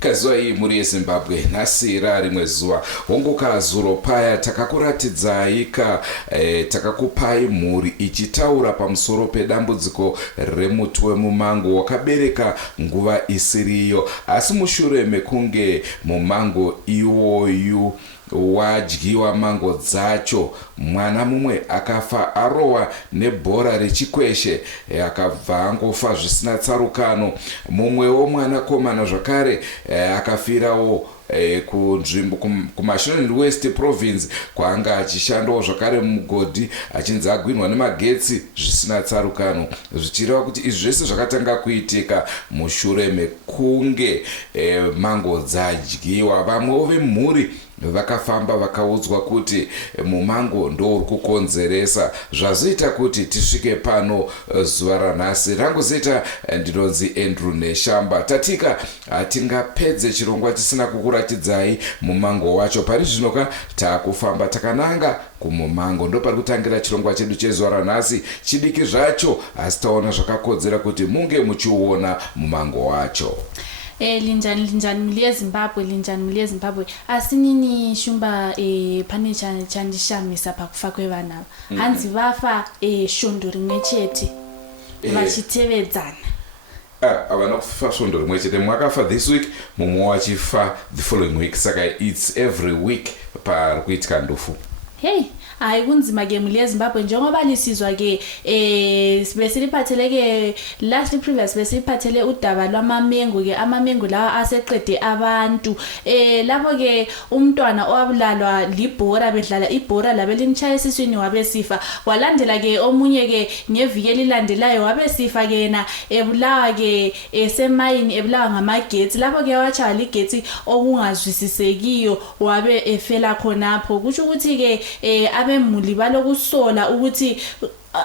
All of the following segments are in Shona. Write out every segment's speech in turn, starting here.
kazwai muri yeZimbabwe nhasi rimwe zuva honguka zuro paya takakuratidzai takakupai mhuri ichitaura pamusoro pedambudziko remuti wemumango wakabereka nguva isiriyo, asi mushure mekunge mumango iwoyu wadyiwa mango dzacho, mwana mumwe akafa arowa nebhora rechikweshe akabva angofa zvisina tsarukano. Mumwewo mwanakomana zvakare akafirawo kunzvimbo kuMashonaland West Province kwaanga achishandawo zvakare mugodhi achinzi agwinwa nemagetsi zvisina tsarukano, zvichireva kuti izvi zvese zvakatanga kuitika mushure mekunge mango dzadyiwa. Vamwewo vemhuri vakafamba vakaudzwa kuti mumango ndo uri kukonzeresa zvazoita kuti tisvike pano zuva ranhasi. Rangu zita ndinonzi Andrew Neshamba. Tatika hatingapedze chirongwa tisina kukuratidzai mumango wacho. Pari zvinoka takufamba takananga kumumango, ndo pari kutangira chirongwa chedu chezuva ranhasi. Chidiki zvacho asi taona zvakakodzera kuti munge muchiuona mumango wacho. Linjani muli yeZimbabwe asinini shumba pane chandishamisa pakufa kwevana hanzi vafa shondo rimwe chete vachitevedzana. Havana kufa shondo rimwe chete, mwakafa this week mumwe wachifa the following week, saka it's every week pari kuitika ndofu. Hayi kunzima ke muli yeZimbabwe njengoba lisizwa ke besiphathele ke last previous besiphathele udaba lwamamengo ke amamengo lawa aseqede abantu lapho ke umntwana owabulalwa libhora bedlala ibhora labelimchaya esiswini wabesifa, walandela ke omunye ke ngeviki elilandelayo wabesifa ke yena ebulawa ke esemayini ebulawa ngamagetsi, lapho ke wachaya ligetsi okungazwisisekiyo wabe efela khonapho. Kusho ukuthi ke abemuli balokusola ukuthi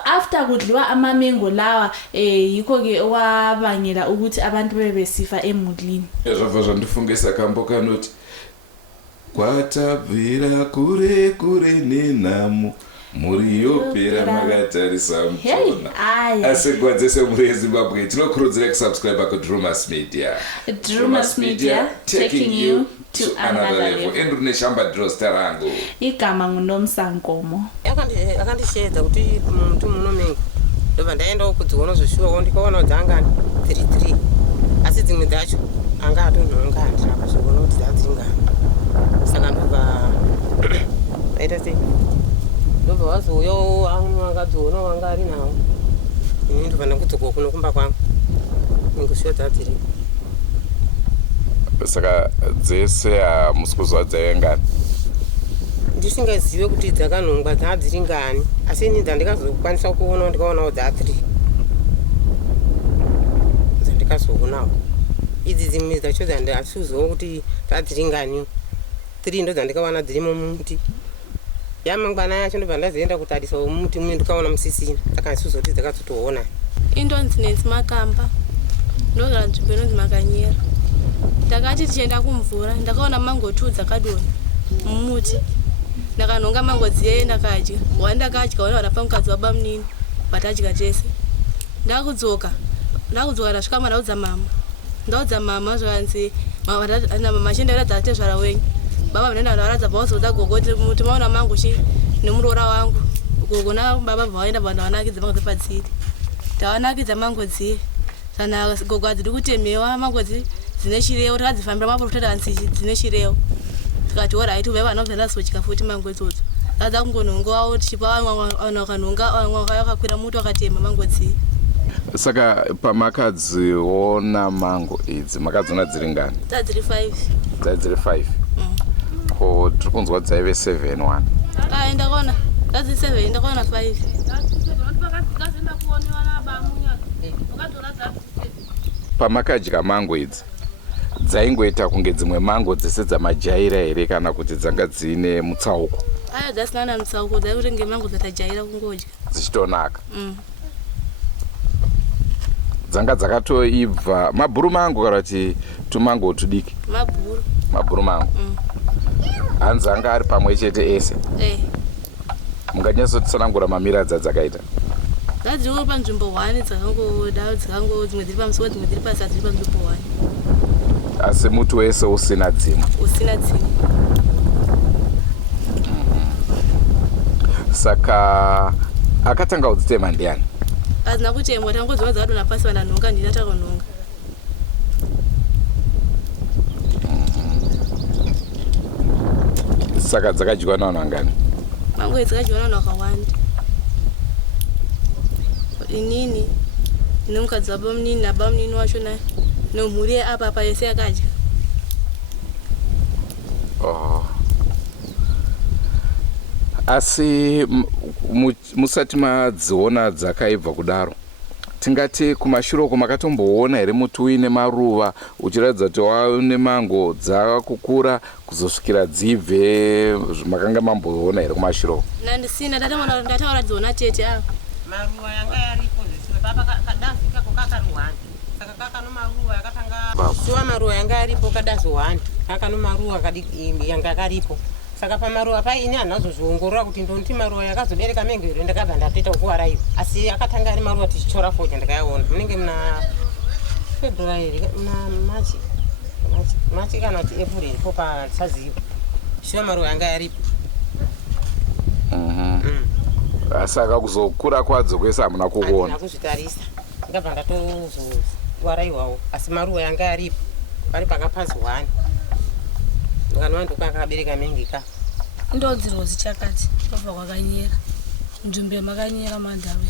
after kudliwa amamengo lawa yikho ke wabangela ukuthi abantu bebesifa emulini. Zvabva zvandifungisa kambo kanoti kwatabvira kure kure nenhamo muriyopera makatarisa mutona. Asi kwadzese muri yeZimbabwe tinokurudzira kusubscribe kuDrumas Media, taking you to another level. Andrew Neshamba Drosta rangu igama nguNomsankomo. Akandishedza kuti muti munomengo ndobva ndaendawo kudziona zvoshuwa ndikaona kuti angani 33 asi dzimwe dzacho anga atonhonga ndakazviona kuti dzadzingana, saka ndobva aita sei ndobva wazouyawo amwe akadziona wanga ari nawo ini ndobva ndakudzoka kuno kumba kwangu ingoshuwa dzadziri. Saka dzese hamusi kuzwa dzaingani ndisingazive kuti dzakanhongwa dzadziri ngani, asi ini dzandikazokwanisa kuona ndikaonawo dza3 dzandikazoonawo. Idzi dzimwe dzacho dzandasiuzivo kuti dzadziri ngani 3 ndo dzandikawana dzirimo mumuti. Yamangwana yacho ndobva ndazoenda kutarisawo mumuti mumwe ndikaona musisina, saka ndisiuziva kuti dzakatoona. Indonzi Nancy Makamba ndogara nzvimbo inonzi Makanyera. Ndakati tichienda kumvura ndakaona mango 2 dzakadonha mumuti, ndakanhonga mango dziye ndakadya, wandakadya wana varapa mukadzi wabamunini vatadya tese. Ndakudzoka ndasvika ndaudza mama zvanzi mama chienda kuratidza tezvara wenyu, baba vanaenda varatidza pawazoda gogo kuti muti maona mango chi nemuroora wangu gogo nababa vaenda vandavanakidza mango dzepadziri, ndavanakidza mango dziye sana gogo adziri kutemewa mango dzine chirevo takadzifambira maprofita hansi dzine chirevo, tikati oraiti uve vana kuzandazodya futi mango idzodzo dadza kungonhongawo tichipa vanhu vakanhonga vakakwira muti wakatema mango dziye. Saka pamakadziona mango idzi makadziona dziri ngani? Dzadziri 5. Dzadziri 5. Ko tiri kunzwa dzaive 7 ndakaona dzadziri 7 ndakaona 5. Pamakadya mango idzi dzaingoita kunge dzimwe mango dzese dzamajaira here kana kuti dzanga dzine mutsauko? Dzasina na mutsauko, dzairenge mango dzatajaira kungodya dzichitonaka. Dzanga dzakatoibva mabhuru mango kana kuti tumango tudiki? Mabhuru mango. Hanzi anga ari pamwe chete ese? Munganyatsotisanangura mamira dzadzakaita? Dzadziriwo panzvimbo 1 dzakangoda dzikango dzimwe dziri pamusoro dzimwe dziri pasi dziri panzvimbo 1. asi muti wese usina dzimu. usina dzimu. Saka akatanga kudzitema ndiani? Hazina kutemwa, tangodziona dzakadonha pasi vananhonga ndini atakonhonga. Saka dzakadyiwa navanhu vangani? Mango dzakadyiwa navanhu vakawanda. Inini nemukadzi wabamunini nabamunini wacho nemhuri yeapapa yese yakadya. Asi musati madziona dzakaibva kudaro, tingati kumashure uko makatomboona here muti uine maruva uchiratidza kuti waune mango dzakukura kuzosvikira dzibve? Makanga mamboona here kumashure uko? Nandisina, ndataura dziona tete ava. Maruva yanga yaripo zvisina papa kadazi kako kakaruhwani. Saka kakano maruva yakatanga suwa maruva yanga yaripo kadazi hwani. Kakano maruva yanga karipo. Saka pamaruva paini hanazozviongorora kuti ndonti maruva yakazobereka mengo here ndakabva ndatoita kuwaraiwa. Asi akatanga ari maruva tichichora foja ndakayaona. Munenge muna February muna March kana kuti April po pasaziva. Suwa maruva yanga yaripo. Saka kuzokura kwadzo kwese hamuna kuona? Nakuzvitarisa ndakabva ndatozowaraiwawo, asi maruva yanga yaripo pari pakapazi hwani. Ndikanova ndokakabereka mengika Ndodzirozi chakati kwabva kwakanyera nzvimbo makanyera madhawe.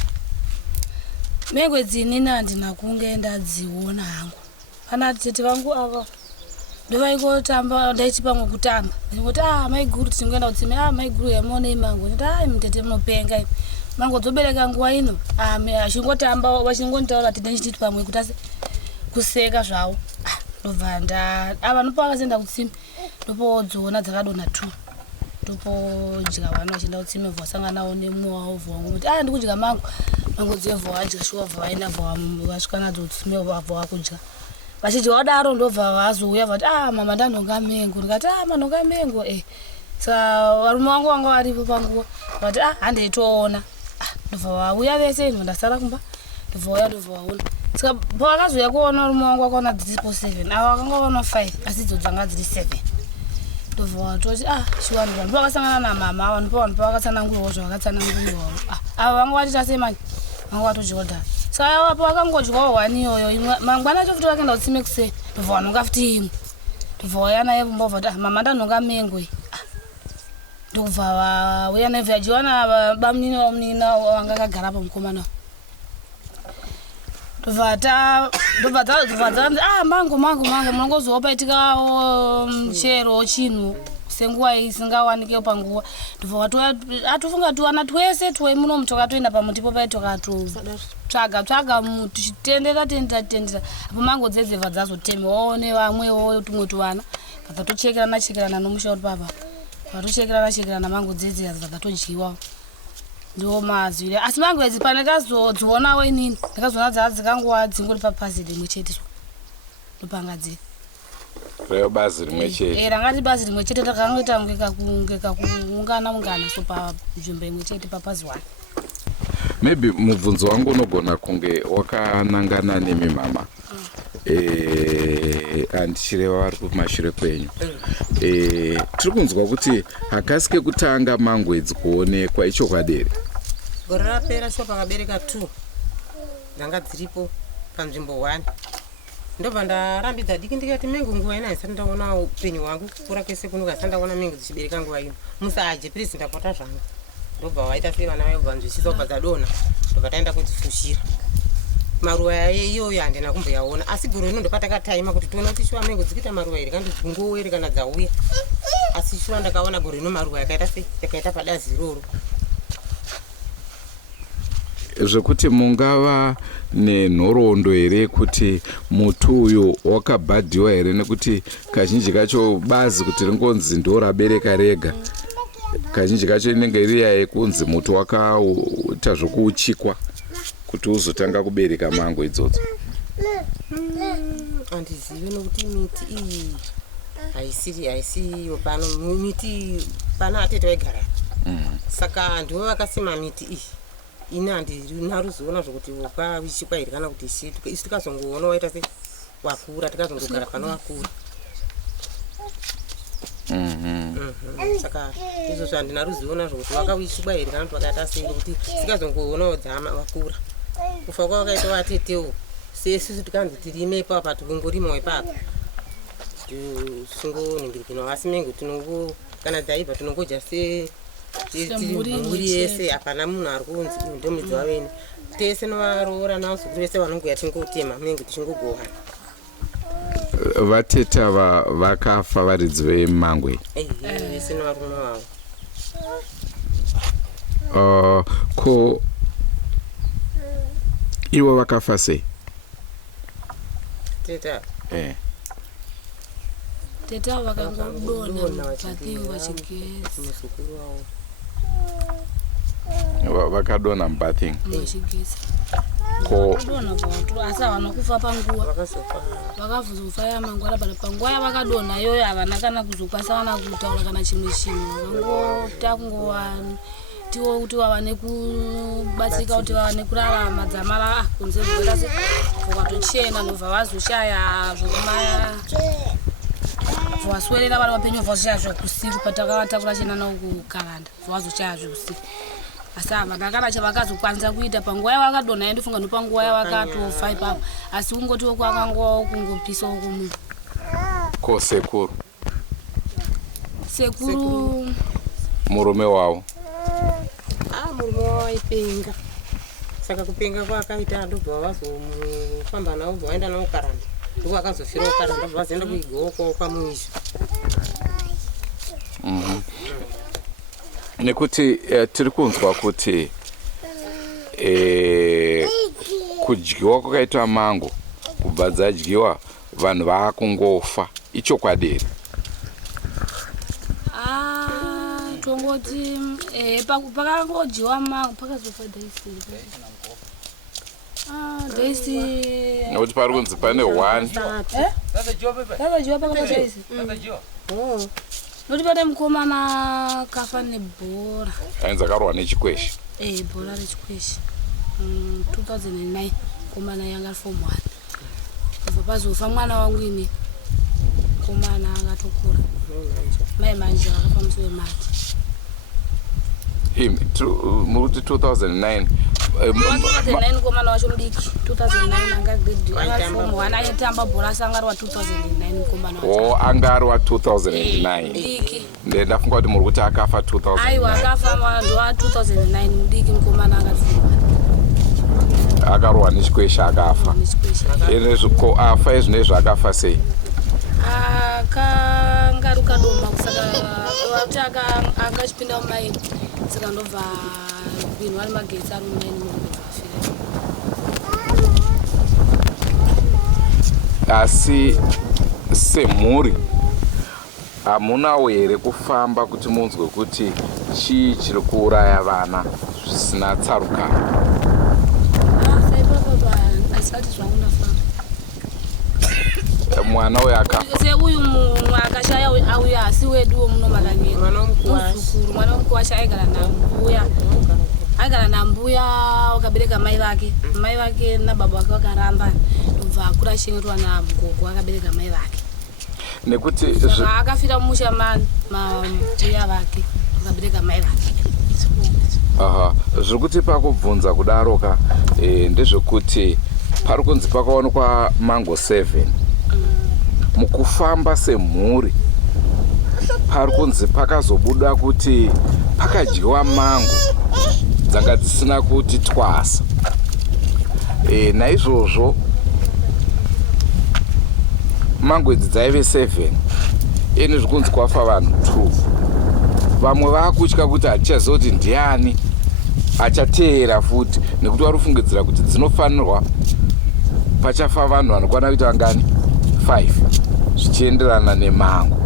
Mengo dzinini handina kunge ndadziona hangu. Pana tete vangu ava ndovaingotamba, ndaiti pamwe kutamba ndingoti maiguru tingoenda kutsime maiguru yamuone mango ndati mutete munopenga mango dzobereka nguva ino achingotamba vachingontaura kuti ndichiti pamwe kuti asi kuseka zvavo. Ndobva ava nopo vakazoenda kutsime ndopodziona dzakadonha 2 ndopodya vana vachienda kutsime vhasanganawo nemumwe wavo vhwangu kuti ndikudya mango dzevho vadya shuwa vha vaenda vasvika nadzo kutsime vabva vakudya. Vachidya wadaro ndobva vazouya vati mama ndanhonga mengo. Ndikati manhonga mengo saka varume vangu vanga varipo panguva vati handeitoona. Ndobva vauya vese ndasara kumba ndobva vauya ndobva vaona. Saka pavakazoya kuona varume vangu vakaona dziripo 7 ava vakanga vaona 5 asi idzo dzanga dziri 7. Ndobva vatoti shuwa ndovanhu pavakasangana namama ava ndipo pavakatsanangurwawo zvavakatsanangurwawo. Ava vanga vatita semani vanga vatodya. Saka vapo vakangodyawo hwani iyoyo. Mangwana acho futi vakaenda kutsime kuseni ndobva vanhonga futi imwe. Ndobva vauya naye kumba vati mama ndanhonga mengo. Ndobva vauya naye vyadyiwa nabamunini vamunini vanga vakagara pamukomana. Ndobva dzanzi mango munongozowa paitikawo muchero chinhu senguva isingawanikewo panguva. Ndobva atofunga tiwana twese muno tokatoenda pamutipo pai tokatotsvaga muti tichitendera apo mango dzedzevha dzazotemewawo nevamwewo tumwe tuvana vadzatochekerana nomushauri papa vatochekerana mango dzedze dzadzatodyiwawo. Ndo mazviri asi mango idzi pandakazodzionawo inini ndakazoona dzadzikangowa dzingori papazi rimwe chete ndopanga dziri bazi rimwe chete. Rangati bazi rimwe chete takangoita kuungana so panzvimbo imwe chete papazi wani. Maybe mubvunzo wangu unogona kunge wakanangana nemi mama. Handichireva vari kumashure kwenyu. Tiri kunzwa kuti hakasike kutanga mango idzi kuonekwa ichokwadi. Gore rapera sho pakabereka 2 dzanga dziripo panzvimbo 1. Ndobva ndarambidza diki ndikati mengo nguva ina isati ndaona upenyu hwangu kukura kwese kuno kasati ndaona mengo dzichibereka nguva ino. Musaje please ndapota zvangu. Ndobva waita sei vana vaibva nzwisisa kubva dzadonha ndobva taenda kudzifushira. Maruva iyoyo handina kumboyaona asi gore rino ndopatakatima kuti tiona kuti shuwa mengo dzikuita maruva here kandi dzingouya here kana dzauya. Asi shuwa ndakaona gore rino maruva yakaita sei yakaita padazi iroro. Zvekuti mungava nenhoroondo here kuti muti uyu wakabhadhiwa here nekuti kazhinji kacho bazi kuti ringonzi ndo rabereka rega. Kazhinji kacho inenge iri yekunzi muti wakaita zvokuchikwa kuti uzotanga kubereka mango idzodzo. Handizivi nokuti miti iyi haisiyo pano miti pana atete vaigara. Saka ndivo vakasima miti iyi. Ina handina ruzivo nazvo kuti wakawichikwa here kana kuti isu tikazongoona waita sei wakura tikazongogara pano wakura. Saka izvo zvandina ruzivo nazvo kuti wakawiswa here kana kuti wakaita sei kuti tikazongoonawo dzama wakura. Kufa kwawakaita watetewo sesusu tikanzi tirime ipapo tikungorimawo ipapo tisingoningirikinwa asi mengo tinongo kana dzaibva tinongodya mhuri yese hapana munhu ari kunzi ndomudzi wavene tese novaroora navazukuru vese vanongoya tingotema mengo tichingogovana. Vatete ava vakafa varidzi veMangwe? Vese novarume vavo. Ko ivo vakafa sei? Teta teta vakangobona pativi vachigezi muzukuru wavo vakadonha mubathing vachigezi ko vakadonha bhoto asi havana kufa panguva vakazofa yamangwana bana panguva yavakadonha iyoyo havana kana kuzokwanisa kana kutaura kana chimwe chinhu vakangota kungowani tiwo kuti vava nekubatsika kuti vava nekurarama dzamara kunze zvoita vakatochena ndobva vazoshaya zvokumaya vaswelera vari vapenyu vazoshaya zvokusiku patakavatakura chena nokukaranda vazoshaya zveusiku asi havana kana chavakazokwanisa kuita panguva yavakadonha yandifunga ndopanguva yavakatofa ipapo asi kungotiwo kwakangovawo kungopisawo kumunhu. Ko sekuru murume wavo murume wavo aipenga saka kupenga kwakaita ndobva vazomufamba navo bva vaenda navo karanda ndiko akazofirawo karanda bva vazoenda kuigowo kwavo kwamuizvo. nekuti tiri kunzwa kuti kudyiwa kwakaitwa mango kubva dzadyiwa vanhu vakungofa ichokwadi here? Tongoti pakangodyiwa mango pakazofa daisi nekuti pari kunzi pane 1 zazadyiwa pakafa daisi noti pane mukomana kafa nebhora ainzi akarwa nechikweshe bhora rechikweshi 2009 mukomana yanga ari form 1 kubva pazofa mwana wangu ine mukomana akatokura mai manje akafa musi wemati muruti 2009 mukomana wacho mudiki 2009 anga grade anga form 1 aitamba bhora asi anga ari wa 2009 mukomana wacho anga ari wa 2009 ndafunga kuti muri kuti akafa 2009 aiwa akafa mwana wa 2009 mudiki mukomana anga akarwa nechikweshe akafa ko afa izvinezvi akafa sei? akangaruka doma kusaka kuti akachipinda mumaini saka ndobva vinhu vari magetsi ari mumaini asi semhuri hamunawo here kufamba kuti munzwe kuti chii chiri kuuraya vana zvisina tsarukano? asati zvangu ndafamba mwana uyu akafa seuyu mumwe akashaya auya asi weduwo muno makanyera mwana womukuwasha aigara nambuya wakabereka mai vake nababa vake vakaramba ndobva akura achengetwa nagogo akabereka mai vake nekuti akafira mumusha mambuya vake vakabereka mai vake. zviri kuti pakubvunza kudaroka ndezvekuti pari kunzi pakaonekwa mango 7 mukufamba semhuri pari kunzi pakazobuda kuti pakadyiwa mango dzanga dzisina kuti twasa. Naizvozvo mango idzi dzaive 7 ini zvikunzi kwafa vanhu 2 vamwe vakutya kuti hatichazoti ndiani achateera futi nekuti vari kufungidzira kuti dzinofanirwa pachafa vanhu vanokwana kuita vangani 5 zvichienderana nemango.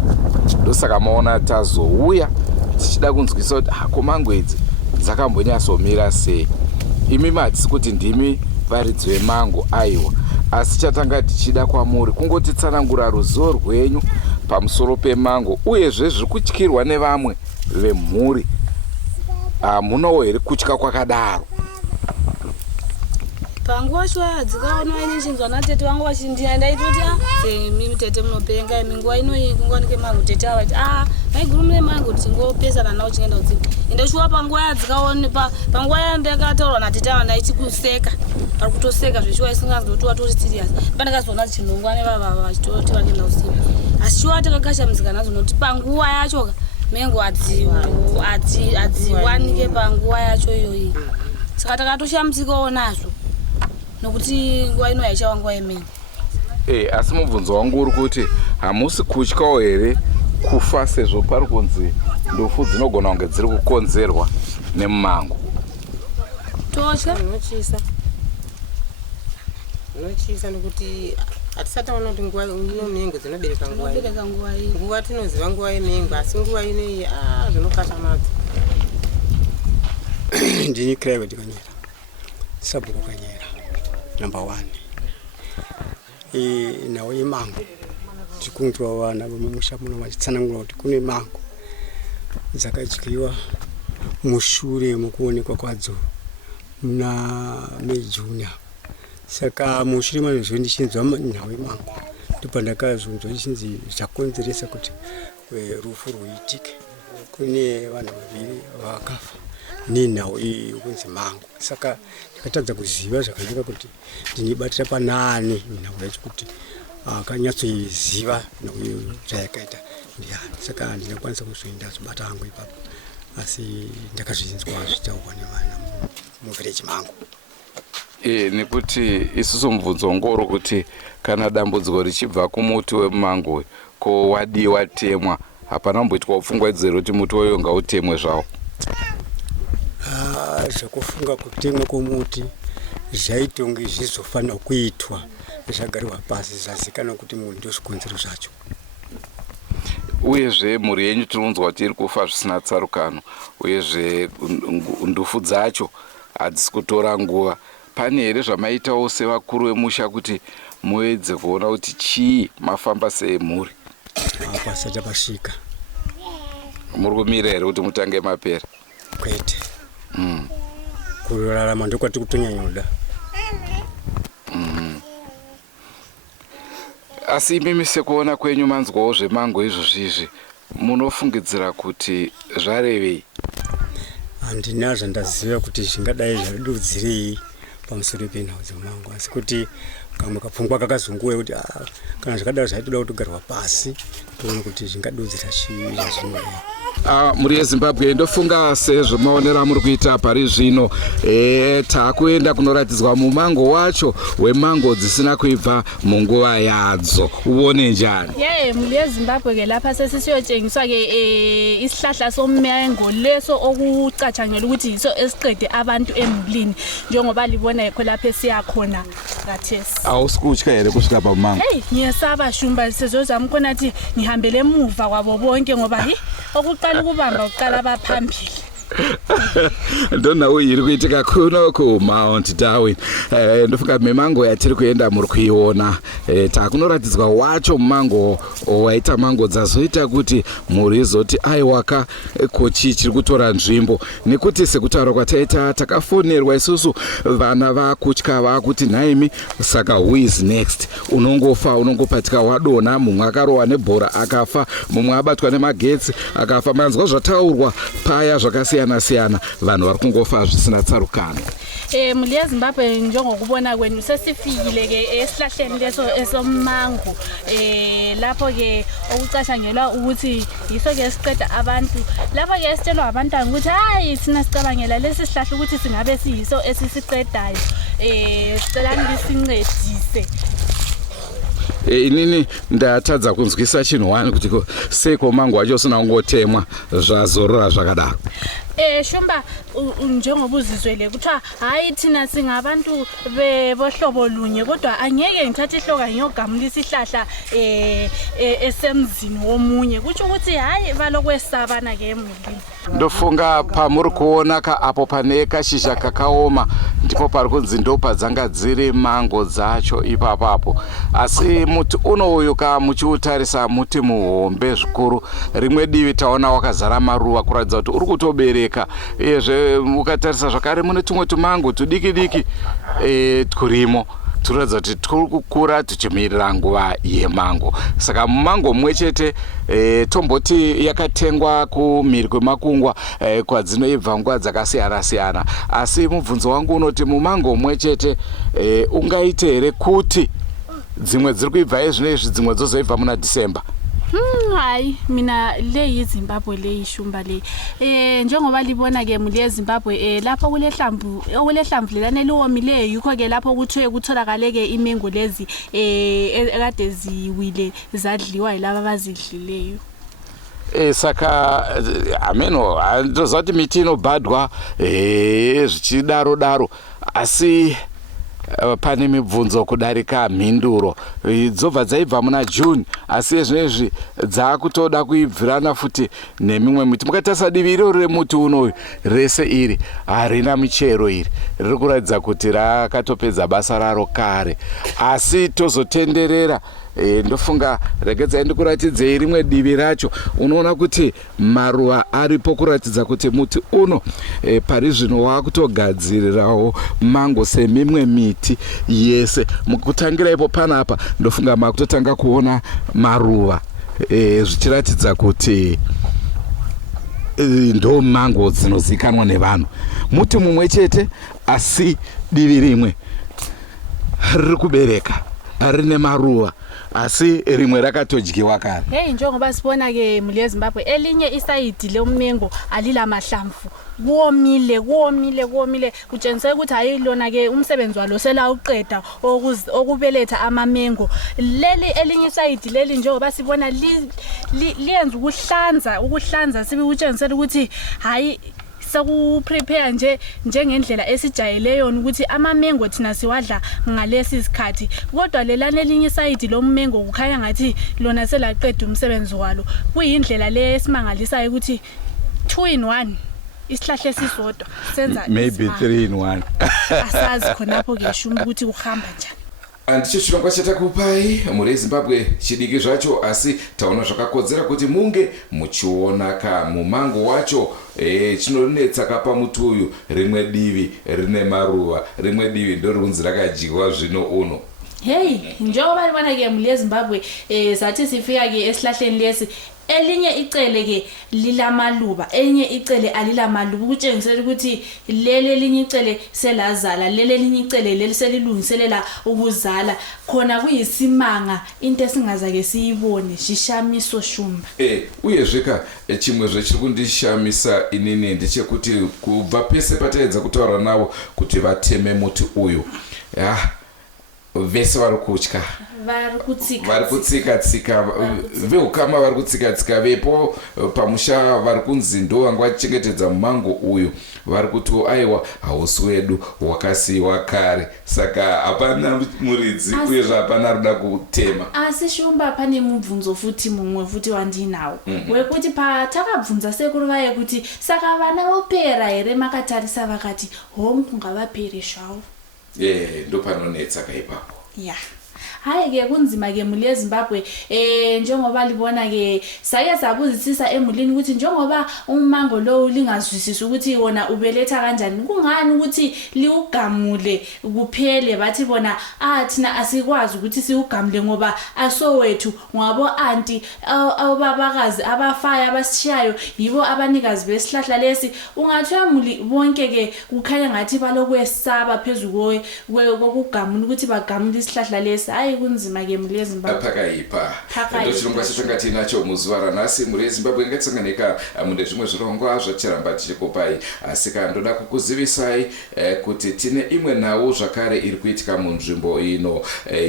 Ndosaka maona tazouya tichida kunzwisa kuti hako mango idzi dzakambonyatsomira sei. Imi matisi kuti ndimi varidzi vemango aiwa, asi chatanga tichida kwamuri kungotitsanangura ruzivo rwenyu pamusoro pemango uyezve zviri kutyirwa nevamwe vemhuri. Hamunawo here kutya kwakadaro? panguva shwaya dzikaonwa ine chinzwa natete vangu vachindiya ndaitoti mimi tete munopenga minguva inoyi kungowanike mangu tete avati maiguru mune mangu tichingopesana nawo chingenda kudzika ende shuwa panguva yadzikaonekwa panguva yandakataurwa natete ava ndaichikuseka vari kutoseka zveshuwa isingazi kuti watori serious pandakazoona chinhongwane vava vachitoti vakuenda usiku asi shuwa takakashamizika nazo nokuti panguva yachoka mengo hadziwanike panguva yacho iyoyi saka takatoshambidzikawo nazvo nokuti nguva ino yaichava nguva yemengo. Asi mubvunzo wangu uri kuti hamusi kutyawo here kufa sezvo pari kunzi ndofu dzinogona kunge dziri kukonzerwa nemumango? Totya nochisa nekuti hatisataona kuti nguva ino mengo dzinobereka nguva tinoziva nguva yemengo asi nguva inoyi zvinokashamadza. Ndini Clement Kanyera, Sabhuku Kanyera, number 1. Nawo yemango tikunzwa vana vamumusha muno vachitsanangura kuti kune mango dzakadyiwa mushure mukuonekwa kwadzo muna mejuna. Saka mushure mazvo ndichinzwa nawo yemango ndopandakazonzwa ichinzi zvakonzeresa kuti rufu rwuitike. Kune vanhu vaviri vakafa nenhau iyi kunzi mango. Saka ndikatadza kuziva zvakanaka kuti ndinibatira panani nhau yacho kuti akanyatsoiziva nhau zvayakaita ndiani. Saka ndinokwanisa kuzoenda zobata hangu ipapo asi ndakazvinzwa zvichitaurwa nevana muvhireji mangu. Nekuti isusu mubvunzo wangu uri kuti kana dambudziko richibva kumuti wemumango ko wadiwa temwa hapana kumboitwa upfungwaidzero kuti muti wayo ngautemwe zvawo? Zvakufunga kutemwa kwomuti zvaitonge zvizofanira kuitwa zvagarirwa pasi zvazikanwa kuti munhu ndio zvikonzero zvacho. Uyezve mhuri yenyu tinounzwa kuti iri kufa zvisina tsarukano uyezve ndufu dzacho hadzisi kutora nguva. Pane here zvamaitawo sevakuru vemusha kuti muedze kuona kuti chii mafamba sei mhuri? Pasati pasvika. Muri kumira here kuti mutange mapera? Kwete. Kurarama ndokwati kutonyanyoda. Asi mimi sekuona kwenyu manzwawo zvemango izvozvizvi munofungidzira kuti zvarevei? Handina zvandaziva kuti zvingadai zvaridudzirei pamusoro penhau dzemango asi kuti kamwe kapfungwa kakazunguwe kuti kana zvakadaro zvaitoda kutogarwa pasi toona kuti zvingadudzira chii zvazvinoita. Muri yeZimbabwe ndofunga sezvo maonera muri kuita pari zvino takuenda kunoratidzwa mumango wacho wemango dzisina kuibva munguva yadzo. Uone njani? Muri yeZimbabwe ke lapha sesisiyotshengiswa ke isihlahla somengo leso okucatshangela ukuthi yiso esiqede abantu emulini njengoba libona yikho lapha esiyakhona kathesi. Awusikutshya here kusvika pamango? Ngiyesaba shumba sezozama khona athi ngihambele emuva kwabo bonke ngoba okuqala ukubamba uqala abaphambili. Ndona uyiri kuitika kuno kuMount Darwin. Ndofunga mimango yatiri kuenda muri kuiona. Takunoratidzwa wacho mumango waita mango dzazoita kuti muri izoti aiwaka kochi chiri kutora nzvimbo. Nekuti sekutaura kwataita takafonerwa isusu vana vakutya vakuti nhaimi saka who is next? Unongofa unongopatika wadonha, mumwe akarowa nebhora akafa, mumwe abatwa nemagetsi akafa. Manzwa zvataurwa paya zvakasiyana siyana, vanhu vari kungofa zvisina tsarukano. Muri yeZimbabwe njengokubona kwenu sesifikile ke esihlahleni leso esomango lapho ke okucashangelwa ukuthi yiso ke siqeda abantu. Lapho ke sitshelwa abantwana ukuthi hayi sina sicabangela lesi sihlahla ukuthi singabe siyiso esisiqedayo. Sicelani lisincedise. Inini ndatadza kunzwisa chinhu wani kuti seko mango wacho usina kungotemwa zvazorora zvakadaro. Shumba njengoba uzizwele kuthiwa hayi thina singabantu bohlobo lunye kodwa angeke ngithathe ihloka ngiyogamula isihlahla esemzini womunye kutsho ukuthi hayi balokwesabana ke emulini. Ndofunga pamuri kuona apo pane kashizha kakaoma ndipo pari kunzi ndopadzanga dziri mango dzacho ipapapo. Asi muti unoyu muchiutarisa muti muhombe zvikuru. Rimwe divi taona wakazara maruva kuratidza kuti uri kutobereka. kubereka. Uyezve ukatarisa zvakare mune tumwe tumango tudiki diki turimo tunoratidza kuti turi kukura tuchimirira nguva yemango. Saka mumango mumwe chete tomboti yakatengwa kumhiri kwemakungwa kwadzinoibva nguva dzakasiyana siyana, asi mubvunzo wangu unoti mumango mumwe chete ungaite here kuti dzimwe dziri kuibva ezvinezvi dzimwe dzozoibva muna December? Hayi mina le yiZimbabwe le ishumba le njengoba libona ke muli eZimbabwe lapho kulehlamvu lelane liwomileyo yikho ke lapho kuthiwe kutholakale ke imengo lezi ekade ziwile zadliwa yilabo abazidlileyo. Saka ameno ndozati miti inobhadwa zvichidaro daro, asi pane mibvunzo kudarika mhinduro dzobva dzaibva muna June, asi ezvinezvi dzakutoda kuibvirana futi nemimwe miti. Mukatarisa divi iroro remuti unoyu rese iri harina michero, iri riri kuratidza kuti rakatopedza basa raro kare, asi tozotenderera ndofunga regedzai ndikuratidzei rimwe divi racho. Unoona kuti maruva aripo kuratidza kuti muti uno pari zvino wakutogadzirirawo mango semimwe miti yese. Mukutangira ipo panapa ndofunga makutotanga kuona maruva zvichiratidza kuti ndo mango dzinozikanwa nevanhu. Muti mumwe chete asi divi rimwe riri kubereka rine maruva asi rimwe rakatodyiwa kare. Hey njengoba sibona ke muli eZimbabwe elinye isayidi lomengo alila mahlamvu, kuomile kutshengisa ukuthi hayi lona ke umsebenzi walo sela uqeda okubeletha amamengo. Leli elinye isayidi leli njengoba sibona liyenza ukuhlanza sibe kutshengisela ukuthi hayi sokuprepare njengendlela esijayeleyo ukuthi amamengo thina siwadla ngalesi sikhathi, kodwa lelane elinye isayidi lomengo kukhanya ngathi lona selaqeda umsebenzi walo. Kuyindlela le esimangalisayo ukuthi 2 in 1 isihlahla esisodwa senza maybe 3 in 1. asazi khonapho ke shumba ukuthi kuhamba njani. Andicho chirongwa chatakupai muri Zimbabwe chidiki zvacho, asi taona zvakakodzera kuti munge muchiona mumango wacho chinonetsa kapa muti uyu. Rimwe divi rine maruva, rimwe divi ndo runzi rakadyiwa zvino uno. Hey njengoba libona ke muli eZimbabwe sathi sifika ke esihlahleni lesi elinye icele ke lilamaluba, enye icele alilamaluba, kutshengisela ukuthi lele elinye icele selazala, lele elinye icele leli selilungiselela ukuzala. Khona kuyisimanga into esingazake siyibone shishamiso shumba. Uyezveka chimwe zvechiri kundishamisa inini ndechekuti kubva pese pataedza kutaura navo kuti vateme muti uyu, vese vari kutya, vari kutsika veukama, vari kutsika vepo pamusha, vari kunzi ndo vanga vachichengetedza mumango uyu, vari kuti aiwa hausi wedu wakasiyiwa kare, saka hapana muridzi uyezve hapana ruda kutema. Asi shumba pane mubvunzo futi mumwe futi wandinawo wekuti patakabvunza sekuru vaye kuti saka vana vopera here makatarisa vakati home kungavapere zvavo. Ndo panonetsa kaipapo. Hayi ke kunzima ke muli eZimbabwe njengoba libona ke sake sabuzisisa emulini ukuthi njengoba umango lo lingazwisisi ukuthi wona ubeletha kanjani, kungani ukuthi liugamule kuphele bathi bona thina asikwazi ukuthi siugamule ngoba asowethu ngabo anti awubabakazi abafaya abasishiyayo yibo abanikazi besihlahla lesi. Ungathiwa muli bonke ke kukhanya ngathi balokwesaba phezulu kokugamula ukuthi bagamule isihlahla lesi. Hayi kunzima ke muli eZimbabwe pakaipa. Ndo chirongwa chatangati nacho muzuva ranhasi muri eZimbabwe ngatisanganika mune zvimwe zvirongwa zvachiramba tichikupai, asi ndoda kukuzivisai kuti tine imwe nhau zvakare iri kuitika munzvimbo ino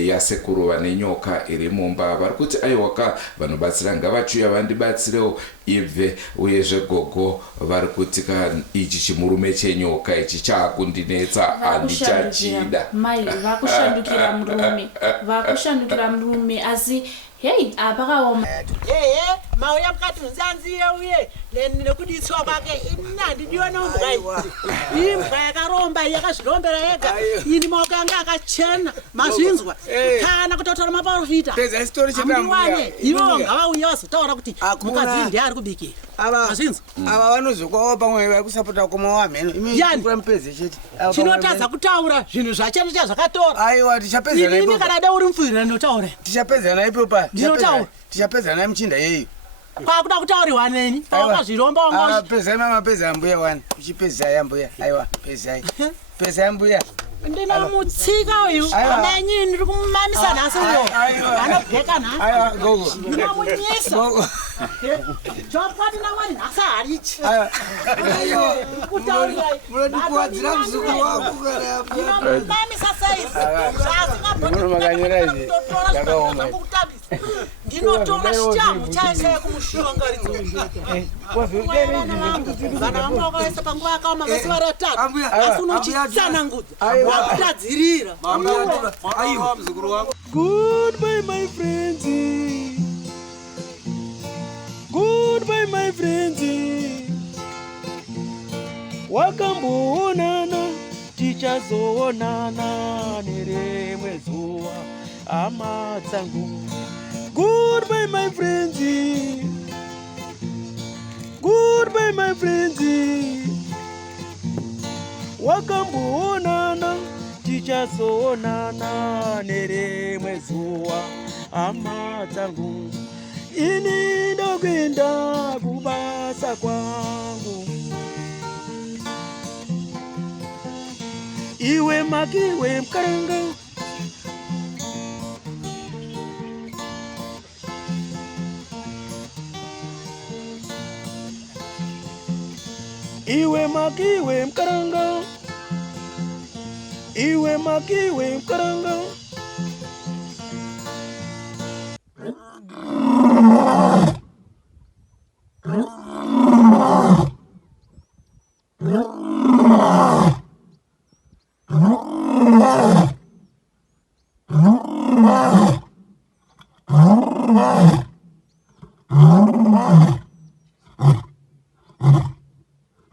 yasekuru vane nyoka iri mumba. Vari kuti aiwaka vanobatsira ngavachiuya vandibatsirewo ibve, uyezve gogo vari kuti ichi chimurume chenyoka ichi chaakundinetsa handichachida. mai vakushandukira murume asi hey apakaoma mauya mukati nzanziye uye nekuditswa kwake inandi ndiona umbwa imbwa yakaromba yakazvirombera yega ini maoko yanga akachena mazvinzwa kana kutotora maprofita ambiwane ivo ngavauya vazotaura kuti mukadzi ndiye ari kubikira Mazinzi. Ava vanozokwawo pamwe vakusapota koma wamheno. Yani. Imi mpedze chete. Chinotadza kutaura zvinhu zvachene chazvakatora. Aiwa tichapedzana Ini ipo. kana da uri mufira ndinotaura. Tichapedzana ipo pa. Ndinotaura. Tichapedzana muchinda yeyo. Kwakuda kutauriwa neni. Pakazviromba wanga. Pezai mama pezai mbuya wani. Uchipezai ambuya. Aiwa pezai. Pezai mbuya. Ndinomutsika uyu. Amenyi ndiri kumumamisa nhasi uyo. Anobheka nhasi. Aiwa gogo. Ndinomunyisa. Gogo. Chopati namwani nhasi harichi. Aiwa. Munondikuwadzira muzukuru wako kana. Ndinomumamisa saizi. Munomakanyira izi. Yakaoma. Ndinotora chitamu chaise kumushongaridza. Vana vangu vakaisa panguva yakaoma vese vari vatatu. Asi unochitsanangudza. Wakutadzirira. Goodbye my friends. Goodbye my friends. Wakamboonana tichazoonana nerimwe zuva hama dzangu. Goodbye my friends. Goodbye my friends. Wakamboonana tichazoonana nerimwe zuva hama dzangu. Ini ndokwenda kubasa kwangu. Iwe makiwe mkaranga. Iwe makiwe mkaranga. Iwe makiwe mkaranga.